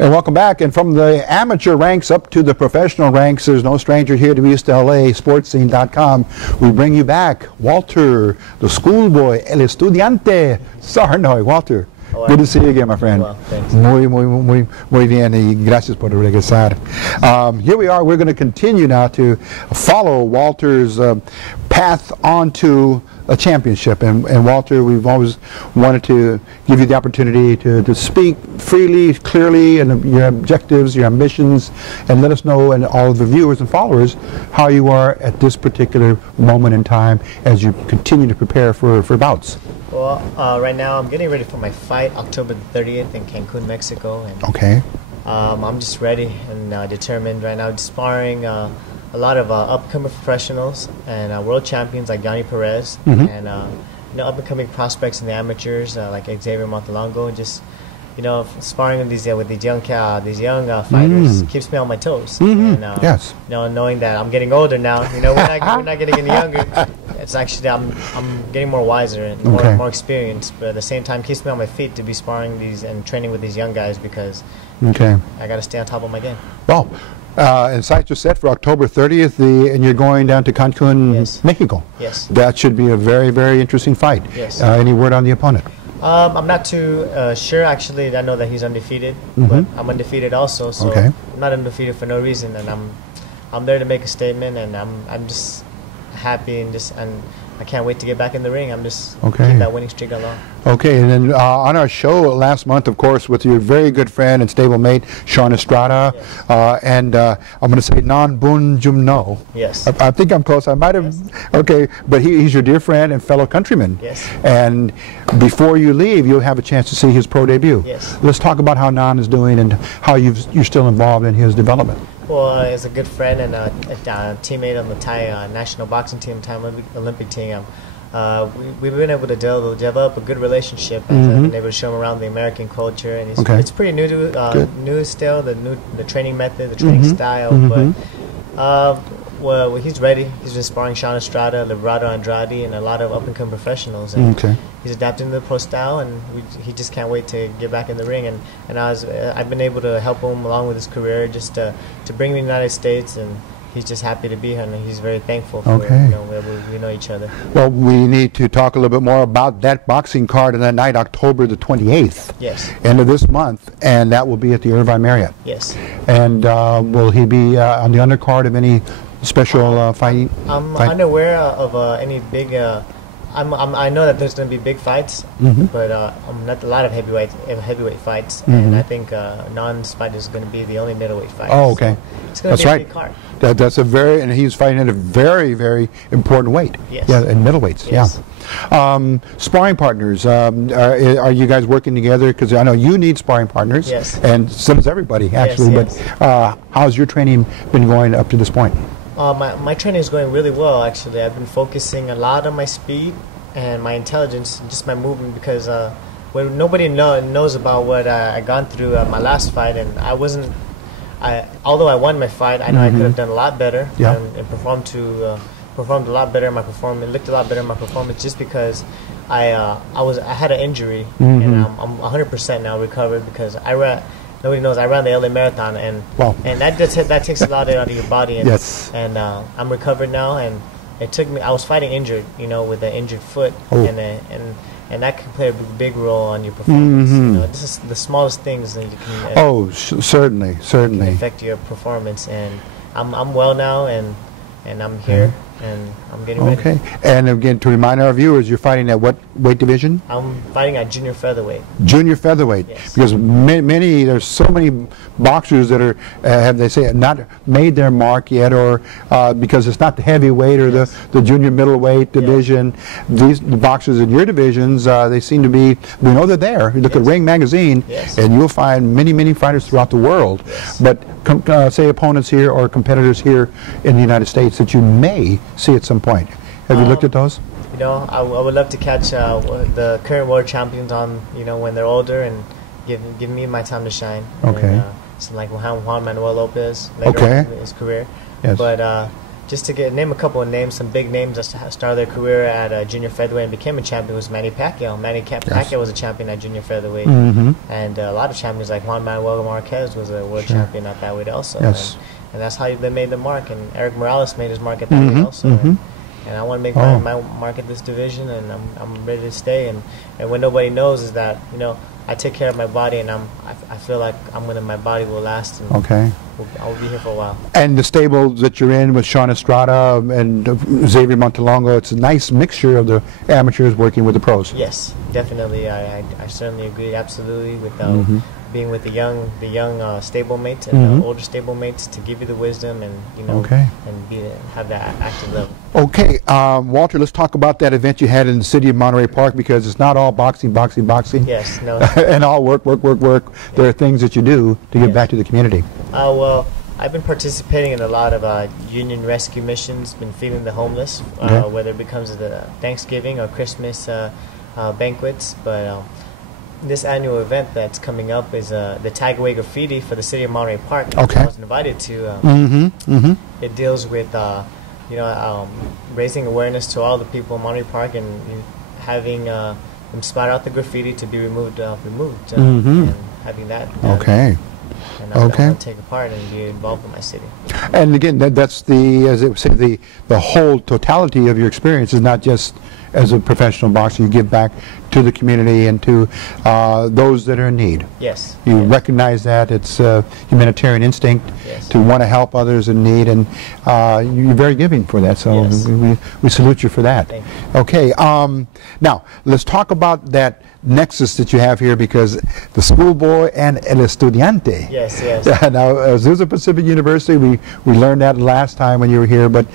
And welcome back. And from the amateur ranks up to the professional ranks, there's no stranger here to East LA, sportscene.com. We bring you back Walter, the schoolboy, el estudiante, Sarnoi. Walter, good to see you again, my friend. Well, thanks. Muy bien, y gracias por regresar. Here we are. We're going to continue now to follow Walter's path onto a championship. And Walter, we've always wanted to give you the opportunity to speak freely, clearly, and your objectives, your ambitions, and let us know, and all of the viewers and followers, how you are at this particular moment in time as you continue to prepare for bouts. Well, right now I'm getting ready for my fight, October 30th in Cancun, Mexico. And, okay. I'm just ready and determined right now, sparring a lot of upcoming professionals and world champions like Yanni Perez, and up-and-coming prospects in the amateurs like Xavier Montalongo. Just sparring with these young fighters keeps me on my toes. And, yes. Knowing that I'm getting older now, we're not getting any younger. It's actually I'm getting more wiser and more experienced, but at the same time keeps me on my feet to be sparring these and training with these young guys because I got to stay on top of my game. Well. And sights are set for October 30th, and you're going down to Cancun, Mexico. Yes. That should be a very, very interesting fight. Yes. Any word on the opponent? I'm not too sure, actually. I know that he's undefeated, but I'm undefeated also, so I'm not undefeated for no reason, and I'm there to make a statement, and I'm just happy and I can't wait to get back in the ring. I'm just keep that winning streak along. Okay, and then on our show last month, of course, with your very good friend and stablemate, Sean Estrada, and I'm going to say Non Bun Jumno. Yes. I think I'm close. I might have, but he's your dear friend and fellow countryman. Yes. And before you leave, you'll have a chance to see his pro debut. Yes. Let's talk about how Non is doing and how you're still involved in his development. Well, as a good friend and a teammate on the Thai national boxing team, Thai Olympic team, we've been able to develop a good relationship. And I've been able to show him around the American culture, and it's pretty new to new still, the training method, the training style. But well, he's ready. He's been sparring Sean Estrada, Librado Andrade, and a lot of up-and-coming professionals. And he's adapting to the pro style, and he just can't wait to get back in the ring. And I've been able to help him along with his career, just to bring him to the United States, and he's just happy to be here, and he's very thankful for we know each other. Well, we need to talk a little bit more about that boxing card on that night, October the 28th. Yes. End of this month, and that will be at the Irvine Marriott. Yes. And will he be on the undercard of any special fighting? I'm unaware of any big. I know that there's going to be big fights, but not a lot of heavyweight fights, and I think Non's fight is going to be the only middleweight fight. Oh, okay. So it's going to be a big card. That's and he's fighting at a very, very important weight. Yes. Yeah, in middleweights. Yes. Yeah. Sparring partners. Are you guys working together? Because I know you need sparring partners. Yes. And so does everybody, actually. Yes. But how's your training been going up to this point? My training is going really well, actually. I've been focusing a lot on my speed and my intelligence, and just my movement, because when nobody knows about what I gone through my last fight, and although I won my fight, I know I could have done a lot better and performed a lot better in my performance, looked a lot better in my performance, just because I had an injury, and I'm 100% now recovered, because nobody knows I ran the LA Marathon, and that takes a lot out of your body, and and I'm recovered now, and it took me. I was fighting injured, with an injured foot, and that can play a big role on your performance. This is the smallest things that you can. Certainly. Can affect your performance, and I'm well now, and I'm here. And I'm getting ready. Okay. And again, to remind our viewers, you're fighting at what weight division? I'm fighting at junior featherweight. Junior featherweight. Yes. Because there's so many boxers that are, have they say, not made their mark yet, or because it's not the heavyweight or the junior middleweight division. These boxers in your divisions, they seem to be, we know they're there. You look at Ring Magazine, and you'll find many, many fighters throughout the world. But say opponents here or competitors here in the United States that you may see at some point. Have you looked at those? I would love to catch the current world champions on, when they're older, and give me my time to shine. Okay. And, like Juan Manuel Lopez later in his career. Yes. But just to name a couple of names, some big names that started their career at junior featherweight and became a champion was Manny Pacquiao. Pacquiao was a champion at junior featherweight, and a lot of champions like Juan Manuel Marquez was a world champion at that weight also. And that's how they made the mark. And Eric Morales made his mark at that weight also. And I want to make my mark at this division, and I'm ready to stay. And what nobody knows is that, you know, I take care of my body, and I feel like my body will last. And I'll be here for a while. And the stable that you're in with Sean Estrada and Xavier Montalongo, it's a nice mixture of the amateurs working with the pros. Yes, definitely. I certainly agree. Absolutely, with being with the young stablemates and older stablemates to give you the wisdom and, you know, and have that active level. Okay, Walter, let's talk about that event you had in the city of Monterey Park, because it's not all boxing. Yes, no. And all work. There are things that you do to give back to the community. Well, I've been participating in a lot of union rescue missions, been feeding the homeless, whether it becomes the Thanksgiving or Christmas banquets, but this annual event that's coming up is the Tag Away Graffiti for the city of Monterey Park. I was invited to. It deals with you know, raising awareness to all the people in Monterey Park and having them spot out the graffiti to be removed, and having that. And I want to take a part and be involved in my city. And again, that's as it would say, the whole totality of your experience is not just as a professional boxer. You give back to the community and to those that are in need. Yes. You recognize that. It's a humanitarian instinct to want to help others in need, and you're very giving for that, so we salute you for that. Thank you. Okay, now let's talk about that nexus that you have here, because the schoolboy and el estudiante. Yes, yes. Now, Azusa Pacific University, we learned that last time when you were here, but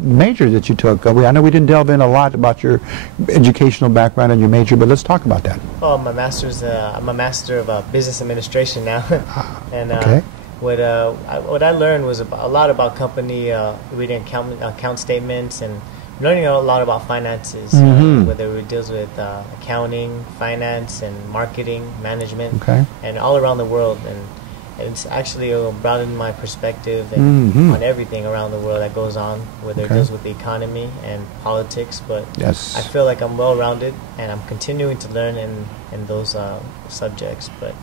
major that you took, I know we didn't delve in a lot about your educational background and your major, but let's talk about that. Oh, my master's, I'm a master of business administration now. And what I learned was a lot about company, reading account statements and learning a lot about finances, whether it deals with accounting, finance, and marketing, management, and all around the world. And it's actually broadened my perspective on everything around the world that goes on, whether it deals with the economy and politics. But I feel like I'm well-rounded, and I'm continuing to learn in those subjects. But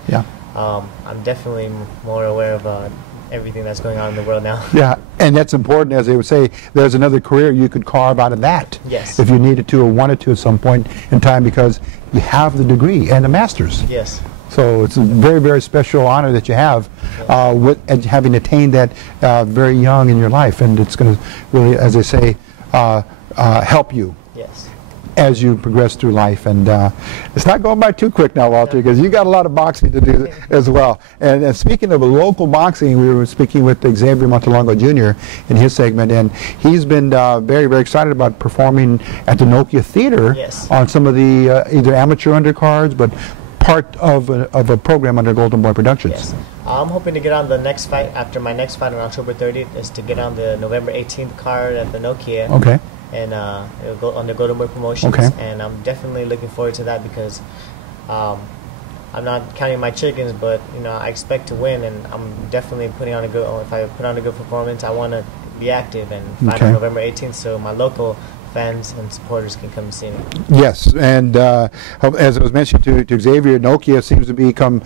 I'm definitely more aware of everything that's going on in the world now. Yeah, and that's important. As they would say, there's another career you could carve out of that. Yes. If you needed to or wanted to at some point in time, because you have the degree and the master's. Yes. So it's a very, very special honor that you have with having attained that very young in your life, and it's going to really, as they say, help you. Yes. As you progress through life. And it's not going by too quick now, Walter, because you got a lot of boxing to do as well. And speaking of local boxing, we were speaking with Xavier Montalongo Jr. in his segment, and he's been very, very excited about performing at the Nokia Theater on some of the either amateur undercards, but part of a program under Golden Boy Productions. Yes. I'm hoping to get on the next fight, after my next fight on October 30th, is to get on the November 18th card at the Nokia. Okay. And it'll go under Golden Boy Promotions. And I'm definitely looking forward to that, because I'm not counting my chickens, but you know, I expect to win, and I'm definitely putting on a good. If I put on a good performance, I want to be active and fight on November 18th, so my local fans and supporters can come and see me. Yes, and as I was mentioning to Xavier, Nokia seems to become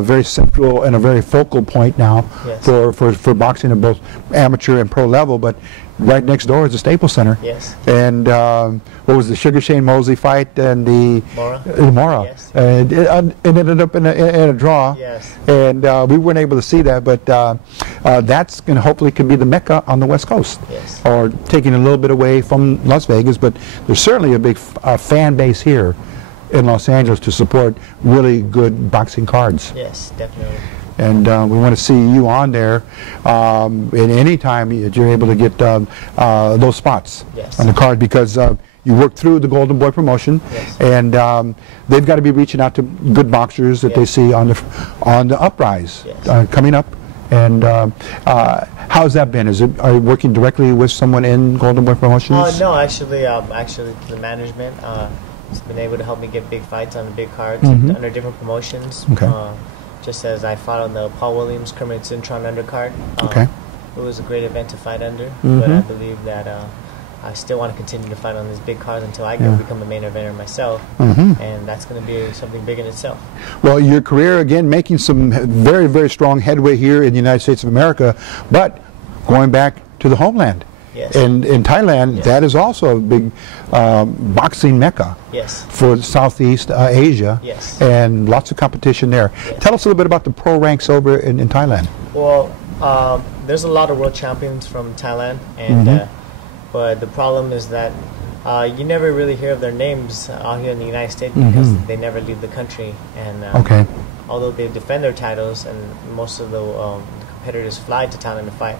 very central and a very focal point now for boxing at both amateur and pro level, but right next door is the Staples Center. Yes. And what was the Sugar Shane Mosley fight and the Mora? Yes. And it ended up in a draw. Yes. And we weren't able to see that, but that's going to hopefully could be the Mecca on the West Coast. Yes. Or taking a little bit away from Las Vegas, but there's certainly a big fan base here in Los Angeles to support really good boxing cards. Yes, definitely. And we want to see you on there at any time that you're able to get those spots on the card, because you work through the Golden Boy promotion, and they've got to be reaching out to good boxers that they see on the uprise coming up. And how's that been? Are you working directly with someone in Golden Boy Promotions? No, actually the management has been able to help me get big fights on the big cards under different promotions. Just as I fought on the Paul Williams Kermit Cintron undercard. it was a great event to fight under. But I believe that I still want to continue to fight on these big cards until I can become a main eventer myself, and that's going to be something big in itself. Well, your career, again, making some very, very strong headway here in the United States of America, but going back to the homeland. Yes. And in Thailand, that is also a big boxing mecca for Southeast Asia, and lots of competition there. Tell us a little bit about the pro ranks over in Thailand. Well, there's a lot of world champions from Thailand, and but the problem is that you never really hear of their names out here in the United States because they never leave the country. And although they defend their titles and most of the competitors fly to Thailand to fight,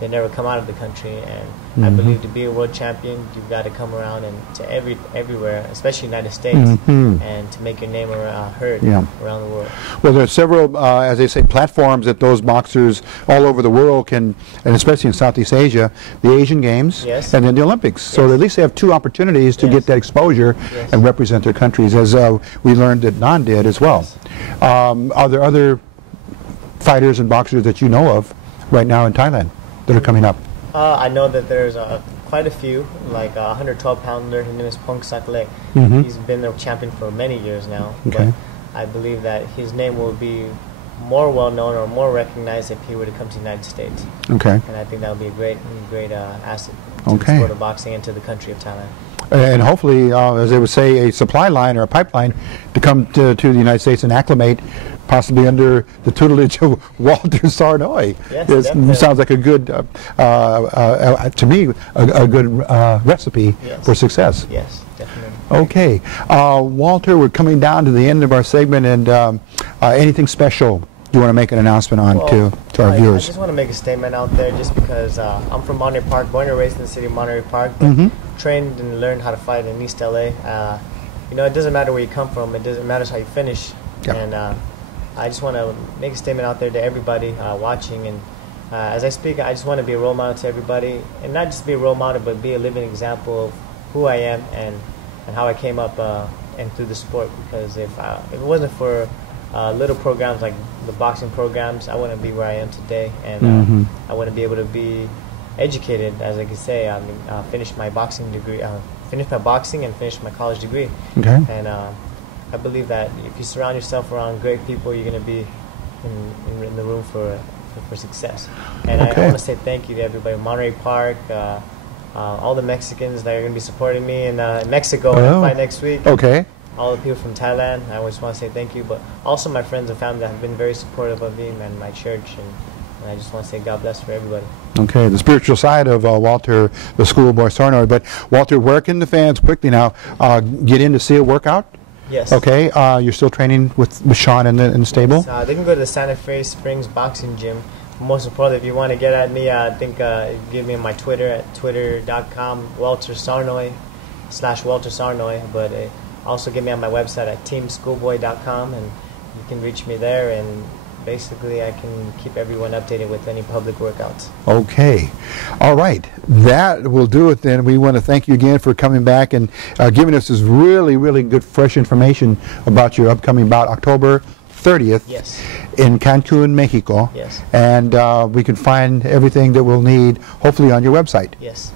they never come out of the country. And I believe to be a world champion, you've got to come around and to everywhere, especially United States, and to make your name heard around the world. Well, there are several, as they say, platforms that those boxers all over the world can, and especially in Southeast Asia, the Asian Games and then the Olympics. So at least they have two opportunities to get that exposure and represent their countries, as we learned that Nan did as well. Are there other fighters and boxers that you know of right now in Thailand that are coming up? I know that there's quite a few, like a 112-pounder. His name is Pong Saklek. He's been the champion for many years now. But I believe that his name will be more well-known or more recognized if he were to come to the United States. And I think that would be a great asset to the sport of boxing and to the country of Thailand. And hopefully, as they would say, a supply line or a pipeline to come to the United States and acclimate, possibly under the tutelage of Walter Sarnoi. It sounds like a good, to me, a good recipe for success. Yes, definitely. Okay. Walter, we're coming down to the end of our segment, and anything special you want to make an announcement on to our viewers? I just want to make a statement out there just because I'm from Monterey Park, born and raised in the city of Monterey Park, but trained and learned how to fight in East LA. You know, it doesn't matter where you come from, it doesn't matter how you finish. And I just want to make a statement out there to everybody watching, and as I speak, I just want to be a role model to everybody, and not just be a role model, but be a living example of who I am and how I came up and through the sport, because if it wasn't for little programs like the boxing programs, I wouldn't be where I am today, and I wouldn't be able to be educated, as I could say. I mean, finish my boxing degree, finish my boxing and finish my college degree. And I believe that if you surround yourself around great people, you're going to be in the room for success. And I want to say thank you to everybody in Monterey Park, all the Mexicans that are going to be supporting me in Mexico by next week. All the people from Thailand, I just want to say thank you, but also my friends and family that have been very supportive of me and my church, and I just want to say God bless for everybody. Okay, the spiritual side of Walter, the schoolboy Sarnoi. But Walter, where can the fans quickly now get in to see a workout? Yes. Okay, you're still training with Sean in the stable? Yes, they can go to the Santa Fe Springs Boxing Gym. Most importantly, if you want to get at me, I think give me my Twitter at twitter.com, Walter Sarnoi /Walter Sarnoi, but also get me on my website at teamschoolboy.com, and you can reach me there, and basically I can keep everyone updated with any public workouts. Okay. All right. That will do it then. We want to thank you again for coming back and giving us this really, really good, fresh information about your upcoming bout, October 30th in Cancun, Mexico. And we can find everything that we'll need, hopefully, on your website.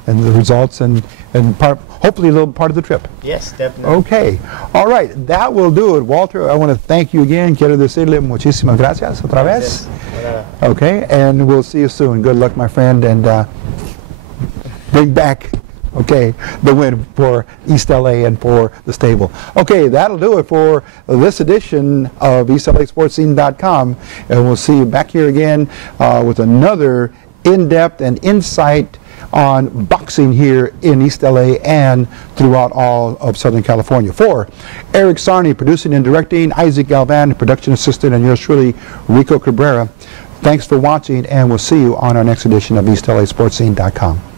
And the results and hopefully a little part of the trip. Yes, definitely. Okay. All right. That will do it. Walter, I want to thank you again. Quiero decirle muchísimas gracias otra vez. Okay. And we'll see you soon. Good luck, my friend, and bring back the win for East LA and for the stable. Okay, that'll do it for this edition of EastLASportsScene.com, and we'll see you back here again with another in-depth and insight on boxing here in East LA and throughout all of Southern California. For Eric Sarnoi, producing and directing, Isaac Galvan, production assistant, and yours truly, Rico Cabrera, thanks for watching, and we'll see you on our next edition of EastLASportsScene.com.